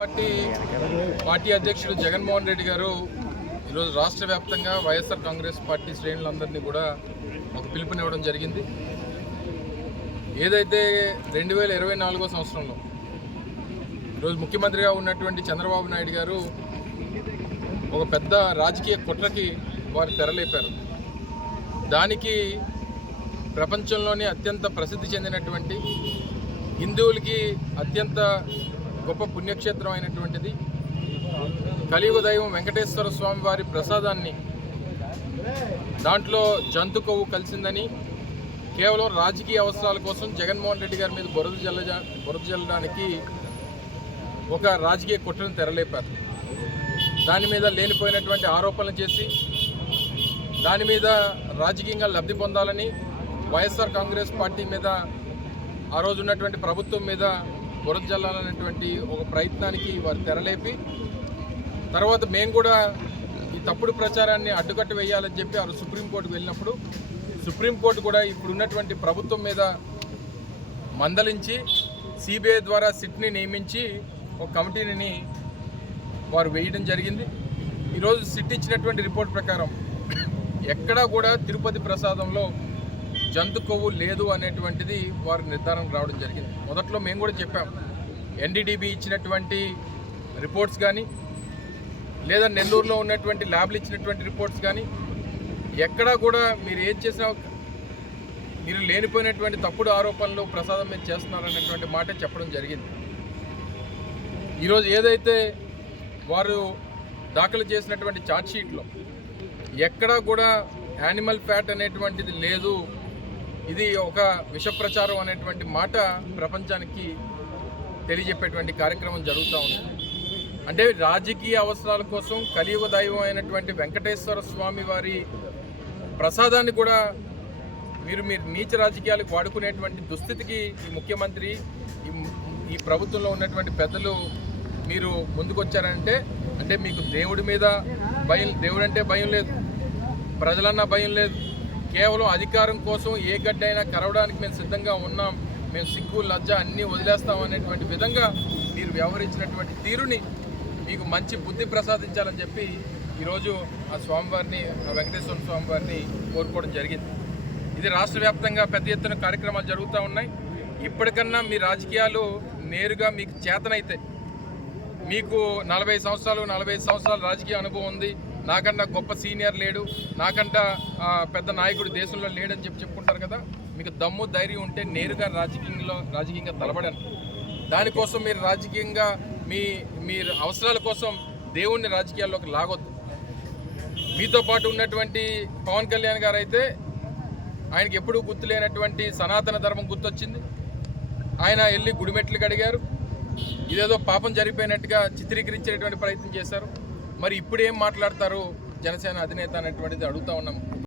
Party party అధ్యక్షుడు జగన్మోహన్ రెడ్డి గారు ఈరోజు రాష్ట్ర వ్యాప్తంగా వైఎస్ఆర్ కాంగ్రెస్ పార్టీ శ్రేణులందరినీ కూడా ఒక పిలుపునివ్వడం జరిగింది. ఏదైతే రెండు వేల ఇరవై నాలుగో సంవత్సరంలో ఈరోజు ముఖ్యమంత్రిగా ఉన్నటువంటి చంద్రబాబు నాయుడు గారు ఒక పెద్ద రాజకీయ కుట్రకి వారు తెరలేపారు. దానికి ప్రపంచంలోనే అత్యంత ప్రసిద్ధి చెందినటువంటి హిందువులకి అత్యంత గొప్ప పుణ్యక్షేత్రం అయినటువంటిది. కలియుగ దైవం వెంకటేశ్వర స్వామి వారి ప్రసాదాన్ని దాంట్లో జంతు కొవ్వు కలిసిందని కేవలం రాజకీయ అవసరాల కోసం జగన్మోహన్ రెడ్డి గారి మీద బురద జల్ల బురద జల్లడానికి ఒక రాజకీయ కుట్రను తెరలేపారు. దాని మీద లేనిపోయినటువంటి ఆరోపణలు చేసి దాని మీద రాజకీయంగా లబ్ధి పొందాలని వైఎస్ఆర్ కాంగ్రెస్ పార్టీ మీద ఆ రోజు ఉన్నటువంటి ప్రభుత్వం మీద బురదజల్లాలనేటువంటి ఒక ప్రయత్నానికి వారు తెరలేపి తర్వాత మేము కూడా ఈ తప్పుడు ప్రచారాన్ని అడ్డుకట్ట వేయాలని చెప్పి వారు సుప్రీంకోర్టు సుప్రీంకోర్టుకు వెళ్ళినప్పుడు సుప్రీంకోర్టు కూడా ఇప్పుడు ఉన్నటువంటి ప్రభుత్వం మీద మందలించి సిబిఐ ద్వారా సిట్ని నియమించి ఒక కమిటీని వారు వేయడం జరిగింది. ఈరోజు సిట్ ఇచ్చినటువంటి రిపోర్ట్ ప్రకారం ఎక్కడా కూడా తిరుపతి ప్రసాదంలో జంతు కొవ్వు లేదు అనేటువంటిది వారు నిర్ధారణ రావడం జరిగింది. మొదట్లో మేము కూడా చెప్పాం ఎన్డీడీబీ ఇచ్చినటువంటి రిపోర్ట్స్ కానీ లేదా నెల్లూరులో ఉన్నటువంటి ల్యాబ్లు ఇచ్చినటువంటి రిపోర్ట్స్ కానీ ఎక్కడా కూడా మీరు ఏం చేసినా మీరు లేనిపోయినటువంటి తప్పుడు ఆరోపణలు ప్రసాదం మీద చేస్తున్నారనేటువంటి మాట చెప్పడం జరిగింది. ఈరోజు ఏదైతే వారు దాఖలు చేసినటువంటి ఛార్జ్షీట్లో ఎక్కడా కూడా యానిమల్ ఫ్యాట్ అనేటువంటిది లేదు ఇది ఒక విషప్రచారం అనేటువంటి మాట ప్రపంచానికి తెలియజెప్పేటువంటి కార్యక్రమం జరుగుతూ ఉంది. అంటే రాజకీయ అవసరాల కోసం కలియుగ దైవం అయినటువంటి వెంకటేశ్వర స్వామి వారి ప్రసాదాన్ని కూడా మీరు మీరు నీచ రాజకీయాలకు వాడుకునేటువంటి దుస్థితికి ఈ ముఖ్యమంత్రి ఈ ఈ ప్రభుత్వంలో ఉన్నటువంటి పెద్దలు మీరు ముందుకొచ్చారంటే అంటే మీకు దేవుడి మీద భయం దేవుడు అంటే భయం లేదు. ప్రజలన్నా భయం లేదు. కేవలం అధికారం కోసం ఏ గడ్డైనా కరవడానికి మేము సిద్ధంగా ఉన్నాం. మేము సిగ్గు లజ్జ అన్నీ వదిలేస్తాం అనేటువంటి విధంగా మీరు వ్యవహరించినటువంటి తీరుని మీకు మంచి బుద్ధి ప్రసాదించాలని చెప్పి ఈరోజు ఆ స్వామివారిని ఆ వెంకటేశ్వర స్వామివారిని కోరుకోవడం జరిగింది. ఇది రాష్ట్ర వ్యాప్తంగా పెద్ద ఎత్తున కార్యక్రమాలు జరుగుతూ ఉన్నాయి. ఇప్పటికన్నా మీ రాజకీయాలు నేరుగా మీకు చేతనైతే మీకు నలభై సంవత్సరాలు నలభై ఐదు సంవత్సరాల రాజకీయ అనుభవం ఉంది. నాకన్నా గొప్ప సీనియర్ లేడు. నాకంటా ఆ, పెద్ద నాయకుడు దేశంలో లేడని చెప్పి చెప్పుకుంటారు కదా. మీకు దమ్ము ధైర్యం ఉంటే నేరుగా రాజకీయంలో రాజకీయంగా తలబడండి దానికోసం మీరు రాజకీయంగా మీ మీ అవసరాల కోసం దేవుణ్ణి రాజకీయాల్లోకి లాగొద్దు. మీతో పాటు ఉన్నటువంటి పవన్ కళ్యాణ్ గారు అయితే ఆయనకి ఎప్పుడూ గుర్తు లేనటువంటి సనాతన ధర్మం గుర్తొచ్చింది. ఆయన వెళ్ళి గుడిమెట్లు కడిగారు ఇదేదో పాపం జరిగిపోయినట్టుగా చిత్రీకరించేటువంటి ప్రయత్నం చేశారు. మరి ఇప్పుడు ఏం మాట్లాడతారు జనసేన అధినేత అనేటువంటిది అడుగుతా ఉన్నాము